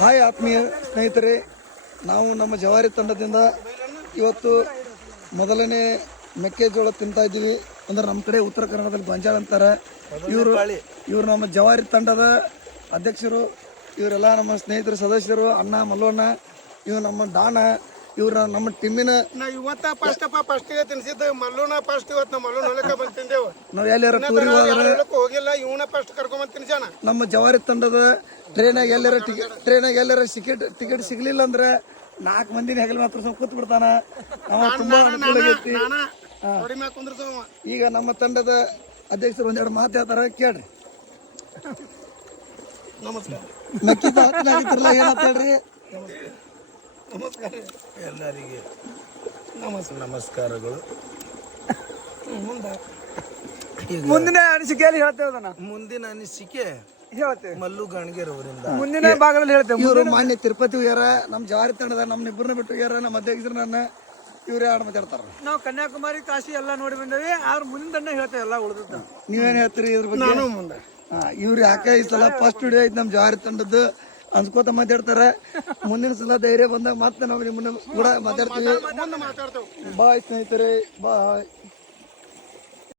Hi ಆತ್ಮೀಯ ಸ್ನೇಹಿತರೆ, ನಾವು ನಮ್ಮ ಜವಾರಿ ತಂಡದಿಂದ ಇವತ್ತು ಮೊದಲನೇ ಮೆಕ್ಕೆಜೋಳ ತಿಂತಾ ಇದ್ದೀವಿ. ಅಂದ್ರೆ ನಮ್ಮ ಕಡೆ ಉತ್ತರ ಕನ್ನಡದಲ್ಲಿ ಗೊಂಜಾಳ ಅಂತಾರೆ. ಇವರು ನಮ್ಮ ಜವಾರಿ ತಂಡದ ಅಧ್ಯಕ್ಷರು. ಇವರೆಲ್ಲ ನಮ್ಮ ಸ್ನೇಹಿತರ ಸದಸ್ಯರು, ಅಣ್ಣ ಮಲ್ಲಣ್ಣ, ಇವ್ರು ನಮ್ಮ ಡಾನ, ಇವ್ರ ನಮ್ಮ ಟೀಮಿನ. ಇವತ್ತ ಫಸ್ಟ್ ತಿನ್ಸಿದ್ದು ಮಲ್ಲೂನ ಫಸ್ಟ್. ಇವತ್ತು ನಮ್ಮ ಮಲ್ಲೂನ ಹೊಲಕ್ಕೆ ಬಂದು ತಿಂದೇವು. ನಾವು ಎಲ್ಲಾರ ಟೂರಿಗೆ ಹೋದ್ರೆ ಹೋಗಿಲ್ಲ, ಇವನ ಫಸ್ಟ್ ಕರ್ಕೊಂಡ್ ತಿನ್ಸಾನ. ನಮ್ಮ ಜವಾರಿ ತಂಡದ ಟ್ರೈನಾಗ ಎಲ್ಲಾರ ಟಿಕೆಟ್ ಸಿಗ್ಲಿಲ್ಲ ಅಂದ್ರೆ 4 ಮಂದಿನ ಹೆಗಲ್ ಮಾತ್ರ ಕೂತ್ ಬಿಡ್ತಾನ. ತುಂಬಾ ಅನುಕೂಲ ಆಗೈತಿ. ಈಗ ನಮ್ಮ ತಂಡದ ಅಧ್ಯಕ್ಷರು ಒಂದೆರಡು ಮಾತು ಹೇಳ್ತಾರ, ಕೇಳ್ರಿ. ನಮಸ್ಕಾರ. ಹೇಳ್ರಿ. ನಮಸ್ಕಾರ ಎಲ್ಲರಿಗೆ. ನಮಸ್ಕಾರಗಳು. ಮುಂದಿನ ಅನಿಸಿಕೆಯಲ್ಲಿ ಹೇಳ್ತೇವೆ. ಮುಂದಿನ ಅನಿಸಿಕೆ ಹೇಳ್ತೇವೆ ಮಲ್ಲು ಗಾಣಗೇರ್ ಅವರಿಂದ. ಮುಂದಿನ ಭಾಗದಲ್ಲಿ ಹೇಳ್ತೇವೆ. ಇವರು ಮಾನ್ಯ ತಿರುಪತಿ ಹೋಗ್ಯಾರ, ನಮ್ಮ ಜವಾರಿ ತಂಡದ ನಮ್ಮ ಇಬ್ಬರನ್ನ ಬಿಟ್ಟು ಹೋಗ್ಯಾರ. ನಮ್ಮ ಅಧ್ಯಕ್ಷರು ನನ್ನ ಇವ್ರು ಯಾರು ಮಾತಾಡ್ತಾರ. ನಾವು ಕನ್ಯಾಕುಮಾರಿ ಕಾಶಿ ಎಲ್ಲ ನೋಡಿ ಬಂದೇವಿ. ಆದ್ರೆ ಮುಂದಿನ ತಂಡ ಹೇಳ್ತೇವೆ ಎಲ್ಲ ಉಳಿದ. ನೀವೇನ್ ಹೇಳ್ತೀರಿ ಇದ್ರ ಬಗ್ಗೆ? ನಾನು ಮುಂದೆ ಇವ್ರು ಯಾಕೆ ಈ ಸಲ ಫಸ್ಟ್ ವಿಡಿಯೋ ಐತಿ ನಮ್ಮ ಜವಾರಿ ತಂಡದ್ದು ಅನ್ಸ್ಕೋತ ಮಾತಾಡ್ತಾರ. ಮುಂದಿನ ಸಲ ಧೈರ್ಯ ಬಂದಾಗ ಮತ್ತೆ ನಾವು ನಿಮ್ಮನ್ನ ಕೂಡ ಮಾತಾಡ್ತೀವಿ. ಮಾತಾಡ್ತೇವೆ. ಬಾಯ್ ಸ್ನೇಹಿತರೆ, ಬಾಯ್.